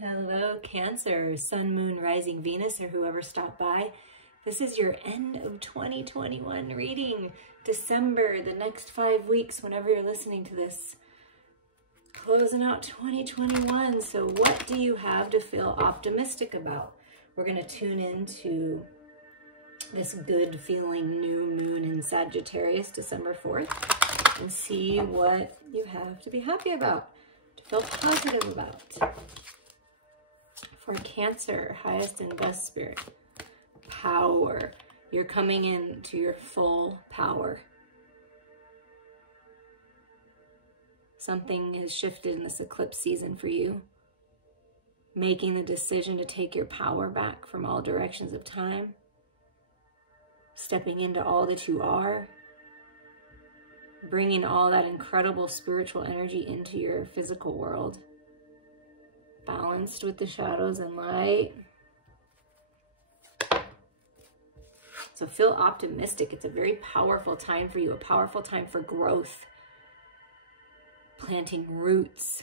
Hello, Cancer, Sun, Moon, Rising, Venus, or whoever stopped by. This is your end of 2021 reading. December, the next 5 weeks, whenever you're listening to this. Closing out 2021. So what do you have to feel optimistic about? We're going to tune into this good feeling new moon in Sagittarius, December 4th, and see what you have to be happy about, to feel positive about. For Cancer, highest and best spirit, power. You're coming into your full power. Something has shifted in this eclipse season for you. Making the decision to take your power back from all directions of time. Stepping into all that you are. Bringing all that incredible spiritual energy into your physical world. Balanced with the shadows and light. So feel optimistic. It's a very powerful time for you, a powerful time for growth. Planting roots,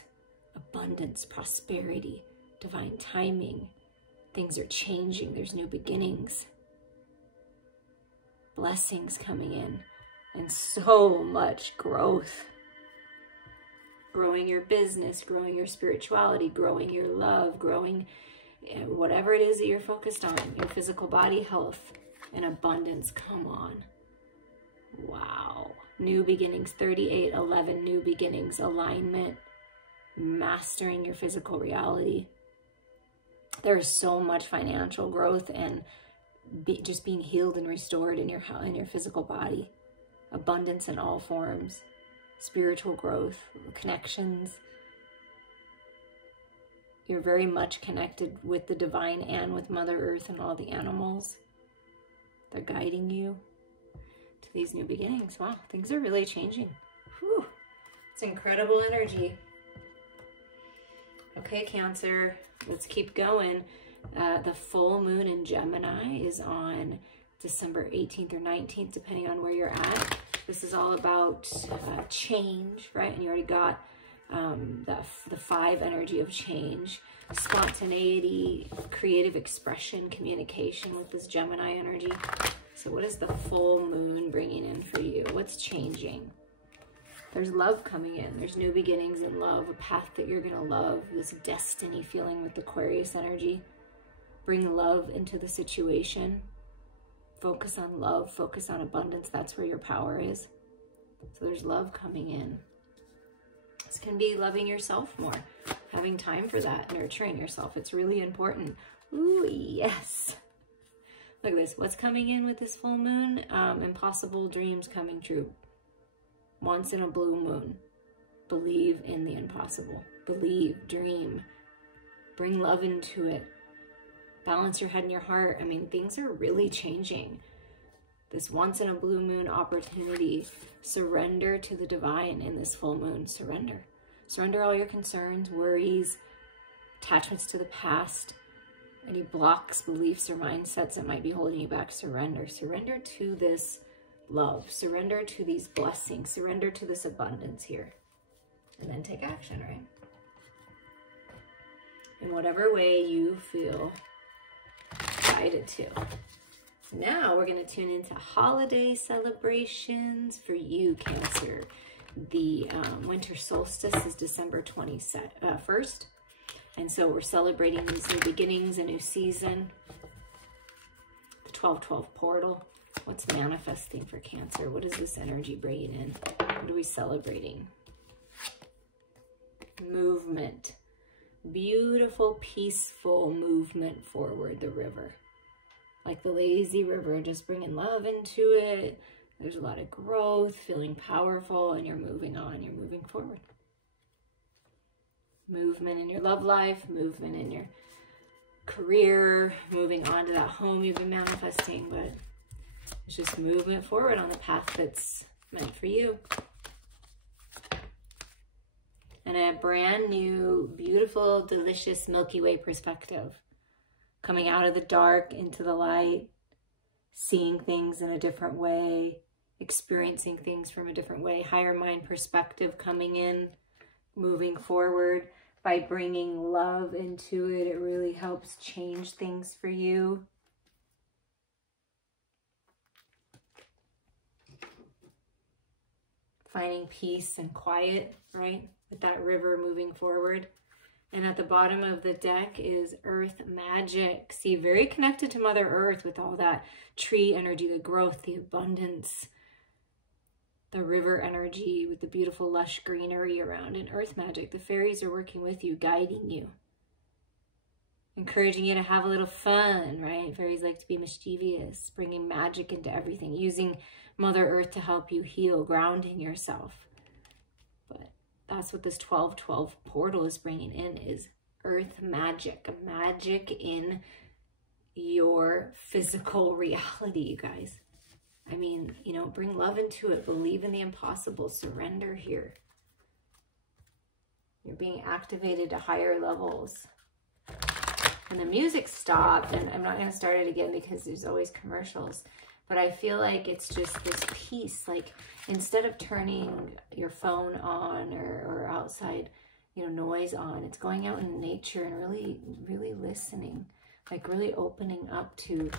abundance, prosperity, divine timing. Things are changing. There's new beginnings. Blessings coming in, and so much growth. Growing your business, growing your spirituality, growing your love, growing whatever it is that you're focused on, your physical body health and abundance. Come on. Wow. New beginnings, 3811, new beginnings, alignment, mastering your physical reality. There's so much financial growth and just being healed and restored in your physical body. Abundance in all forms. Spiritual growth, connections. You're very much connected with the divine and with Mother Earth and all the animals. They're guiding you to these new beginnings. Wow, things are really changing. Whew. It's incredible energy. Okay, Cancer, let's keep going. The full moon in Gemini is on December 18th or 19th, depending on where you're at. This is all about change, right? And you already got the 5 energy of change, spontaneity, creative expression, communication with this Gemini energy. So what is the full moon bringing in for you? What's changing? There's love coming in. There's new beginnings in love, a path that you're going to love, this destiny feeling with Aquarius energy. Bring love into the situation. Focus on love, focus on abundance. That's where your power is. So there's love coming in. This can be loving yourself more, having time for that, nurturing yourself. It's really important. Ooh, yes. Look at this. What's coming in with this full moon? Impossible dreams coming true. Once in a blue moon. Believe in the impossible. Believe, dream. Bring love into it. Balance your head and your heart. I mean, things are really changing. This once in a blue moon opportunity. Surrender to the divine in this full moon. Surrender. Surrender all your concerns, worries, attachments to the past, any blocks, beliefs, or mindsets that might be holding you back. Surrender. Surrender to this love. Surrender to these blessings. Surrender to this abundance here. And then take action, right? In whatever way you feel guided to. Now we're going to tune into holiday celebrations for you, Cancer. The winter solstice is December 21st. And so we're celebrating these new beginnings, a new season. The 12/12 portal. What's manifesting for Cancer? What is this energy bringing in? What are we celebrating? Movement. Beautiful, peaceful movement forward the river. Like the lazy river, just bringing love into it. There's a lot of growth, feeling powerful, and you're moving on, you're moving forward. Movement in your love life, movement in your career, moving on to that home you've been manifesting, but it's just movement forward on the path that's meant for you. And a brand new, beautiful, delicious Milky Way perspective. Coming out of the dark into the light, seeing things in a different way, experiencing things from a different way, higher mind perspective coming in, moving forward. By by bringing love into it, it really helps change things for you. Finding peace and quiet, right? With that river moving forward. And at the bottom of the deck is Earth Magic. See, very connected to Mother Earth with all that tree energy, the growth, the abundance, the river energy with the beautiful lush greenery around. And Earth Magic, the fairies are working with you, guiding you, encouraging you to have a little fun, right? Fairies like to be mischievous, bringing magic into everything, using Mother Earth to help you heal, grounding yourself. But that's what this 12-12 portal is bringing in, is Earth Magic, magic in your physical reality, you guys. I mean, you know, bring love into it, believe in the impossible, surrender here. You're being activated to higher levels. And the music stopped, and I'm not going to start it again because there's always commercials. But I feel like it's just this peace, like instead of turning your phone on or outside, you know, noise on, it's going out in nature and really, really listening, like really opening up to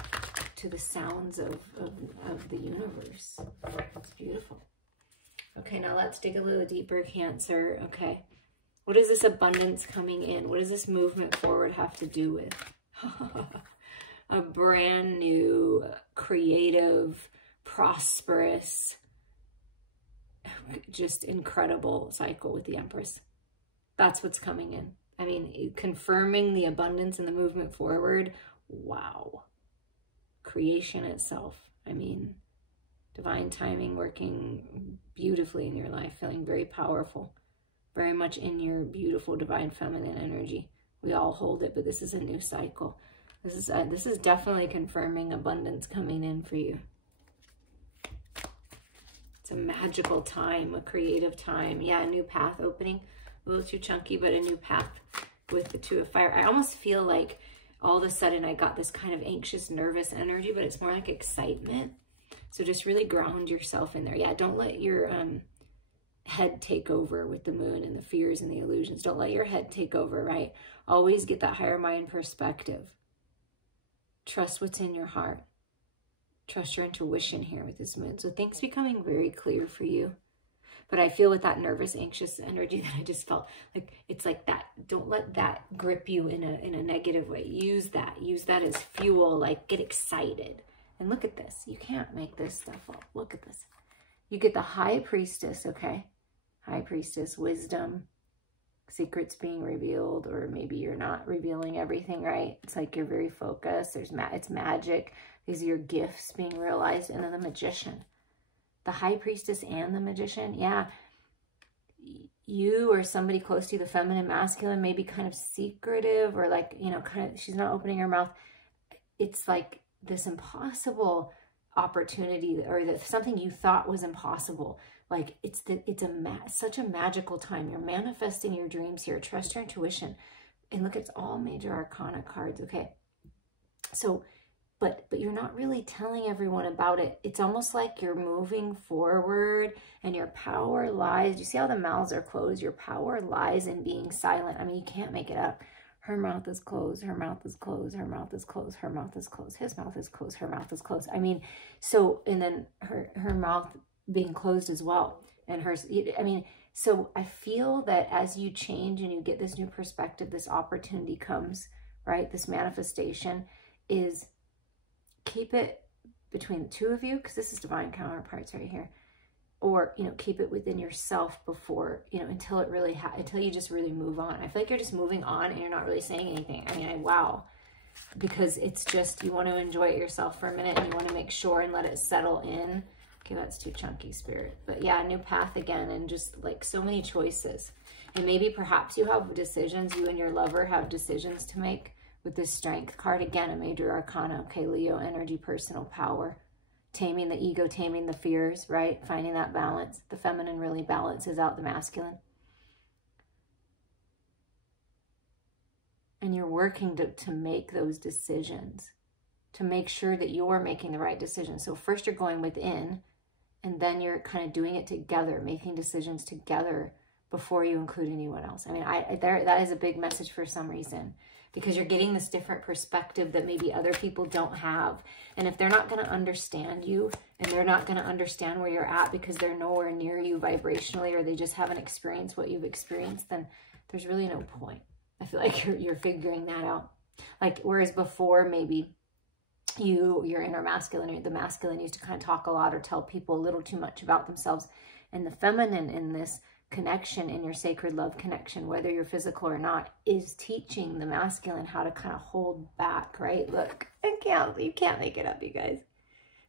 the sounds of the universe. It's beautiful. Okay, now let's dig a little deeper, Cancer. Okay, what is this abundance coming in? What does this movement forward have to do with? A brand new, creative, prosperous, just incredible cycle with the Empress. That's what's coming in. I mean, confirming the abundance and the movement forward. Wow. Creation itself. I mean, divine timing working beautifully in your life, feeling very powerful, very much in your beautiful divine feminine energy. We all hold it, but this is a new cycle. This is definitely confirming abundance coming in for you. It's a magical time, a creative time. Yeah, a new path opening. A little too chunky, but a new path with the Two of Fire. I almost feel like all of a sudden I got this kind of anxious, nervous energy, but it's more like excitement. So just really ground yourself in there. Yeah, don't let your head take over with the moon and the fears and the illusions. Don't let your head take over, right? Always get that higher mind perspective. Trust what's in your heart. Trust your intuition here with this moon. So things becoming very clear for you. But I feel with that nervous, anxious energy that I just felt, like it's like that. Don't let that grip you in a negative way. Use that. Use that as fuel. Like, get excited. And look at this. You can't make this stuff up. Look at this. You get the High Priestess, okay? High Priestess, wisdom, secrets being revealed, or maybe you're not revealing everything, right? It's like you're very focused. It's magic. These are your gifts being realized. And then the Magician. The High Priestess and the Magician, yeah. You or somebody close to you, the feminine, masculine, may be kind of secretive, or like, you know, kind of, she's not opening her mouth. It's like this impossible opportunity, or that something you thought was impossible. Like it's such a magical time. You're manifesting your dreams here. Trust your intuition. And look, it's all major arcana cards, okay? So, but you're not really telling everyone about it. It's almost like you're moving forward and your power lies. You see how the mouths are closed? Your power lies in being silent. I mean, you can't make it up. Her mouth is closed. Her mouth is closed. Her mouth is closed. Her mouth is closed. His mouth is closed. Her mouth is closed. I mean, so, and then her mouth being closed as well. And hers, I mean, so I feel that as you change and you get this new perspective, this opportunity comes, right? This manifestation is, keep it between the two of you, because this is divine counterparts right here. Or, you know, keep it within yourself before, you know, until it really, until you just really move on. I feel like you're just moving on and you're not really saying anything. I mean, wow. Because it's just, you want to enjoy it yourself for a minute and you want to make sure and let it settle in. Okay, that's too chunky, Spirit. But yeah, new path again, and just like so many choices. And maybe perhaps you have decisions, you and your lover have decisions to make with this Strength card. Again, a major arcana. Okay, Leo energy, personal power. Taming the ego, taming the fears, right? Finding that balance. The feminine really balances out the masculine. And you're working to make those decisions, to make sure that you're making the right decision. So first you're going within, and then you're kind of doing it together, making decisions together before you include anyone else. I mean, that is a big message for some reason, because you're getting this different perspective that maybe other people don't have. And if they're not going to understand you, and they're not going to understand where you're at because they're nowhere near you vibrationally, or they just haven't experienced what you've experienced, then there's really no point. I feel like you're figuring that out. Like, whereas before, maybe your inner masculine, or the masculine, used to kind of talk a lot or tell people a little too much about themselves. And the feminine in this connection, in your sacred love connection, whether you're physical or not, is teaching the masculine how to kind of hold back, right? Look, you can't make it up, you guys.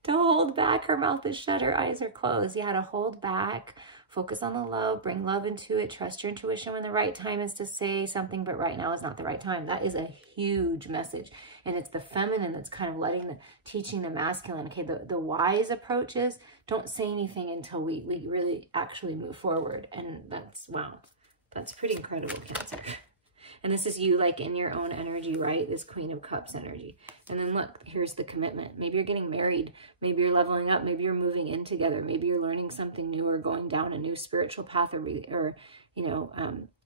To hold back, her mouth is shut, her eyes are closed. You had to hold back, focus on the love, bring love into it, trust your intuition when the right time is to say something, but right now is not the right time. That is a huge message. And it's the feminine that's kind of teaching the masculine. Okay, the wise approach is, don't say anything until we really actually move forward. And that's pretty incredible, Cancer. And this is you, like, in your own energy, right? This Queen of Cups energy. And then look, here's the commitment. Maybe you're getting married. Maybe you're leveling up. Maybe you're moving in together. Maybe you're learning something new, or going down a new spiritual path, or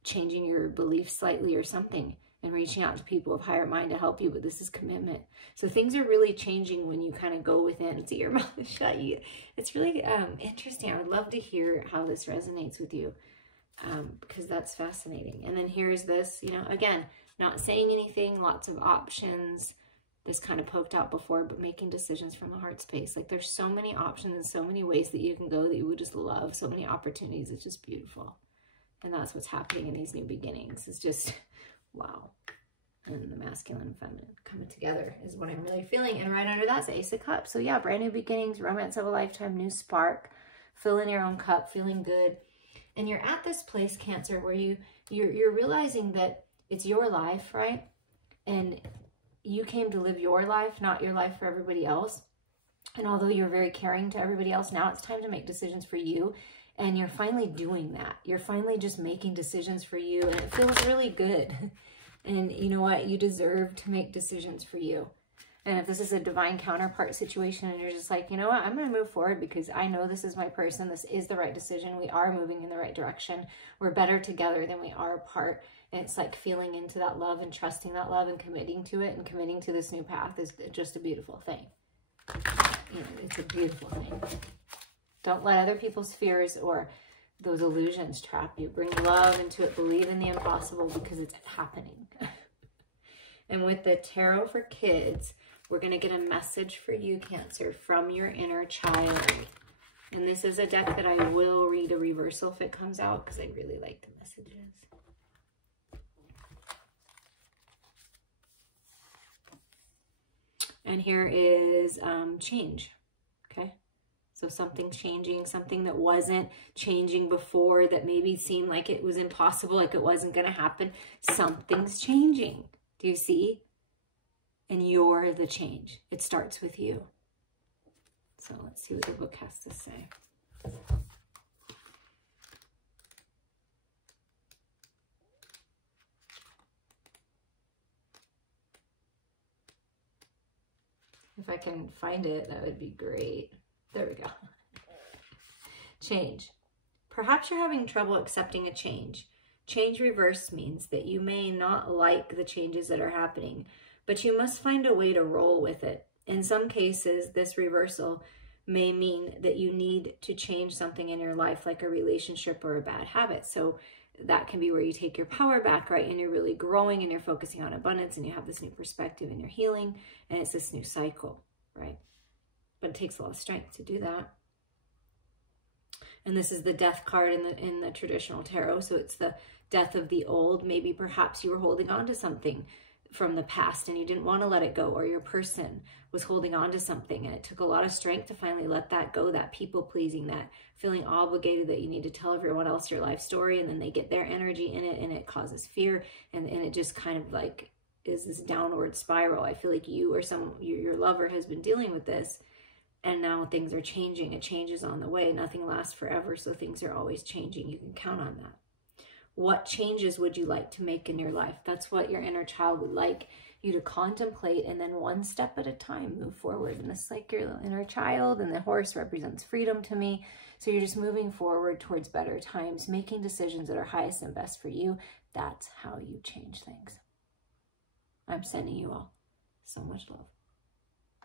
changing your beliefs slightly or something, and reaching out to people of higher mind to help you. But this is commitment. So things are really changing when you kind of go within. See, your mouth is shut. It's really interesting. I would love to hear how this resonates with you. Because that's fascinating. And then here's this, again, not saying anything, lots of options. This kind of poked out before, but making decisions from the heart space. Like, there's so many options and so many ways that you can go that you would just love. So many opportunities. It's just beautiful. And that's what's happening in these new beginnings. It's just, wow. And the masculine and feminine coming together is what I'm really feeling. And right under that's the Ace of Cups. So yeah, brand new beginnings, romance of a lifetime, new spark, filling your own cup, feeling good. And you're at this place, Cancer, where you're realizing that it's your life, right? And you came to live your life, not your life for everybody else. And although you're very caring to everybody else, now it's time to make decisions for you. And you're finally doing that. You're finally just making decisions for you. And it feels really good. And you know what? You deserve to make decisions for you. And if this is a divine counterpart situation and you're just like, you know what, I'm going to move forward because I know this is my person. This is the right decision. We are moving in the right direction. We're better together than we are apart. And it's like feeling into that love and trusting that love and committing to it, and committing to this new path is just a beautiful thing. It's a beautiful thing. Don't let other people's fears or those illusions trap you. Bring love into it. Believe in the impossible, because it's happening. And with the Tarot for Kids, we're going to get a message for you, Cancer, from your inner child. And this is a deck that I will read a reversal if it comes out, because I really like the messages. And here is change, okay? So something's changing, something that wasn't changing before, that maybe seemed like it was impossible, like it wasn't going to happen. Something's changing. Do you see? And you're the change. It starts with you. So let's see what the book has to say. If I can find it, that would be great. There we go. Change. Perhaps you're having trouble accepting a change. Change reverse means that you may not like the changes that are happening, but you must find a way to roll with it. In some cases, this reversal may mean that you need to change something in your life, like a relationship or a bad habit. So that can be where you take your power back, right? And you're really growing and you're focusing on abundance and you have this new perspective and you're healing, and it's this new cycle, right? But it takes a lot of strength to do that. And this is the death card in the traditional tarot. So it's the death of the old. Maybe perhaps you were holding on to something from the past and you didn't want to let it go, or your person was holding on to something and it took a lot of strength to finally let that go, that people pleasing, that feeling obligated that you need to tell everyone else your life story, and then they get their energy in it and it causes fear, and it just kind of like is this downward spiral. I feel like you or your lover has been dealing with this, and now things are changing. A change is on the way. Nothing lasts forever, so things are always changing. You can count on that. What changes would you like to make in your life? That's what your inner child would like you to contemplate, and then one step at a time move forward. And this is like your inner child, and the horse represents freedom to me. So you're just moving forward towards better times, making decisions that are highest and best for you. That's how you change things. I'm sending you all so much love.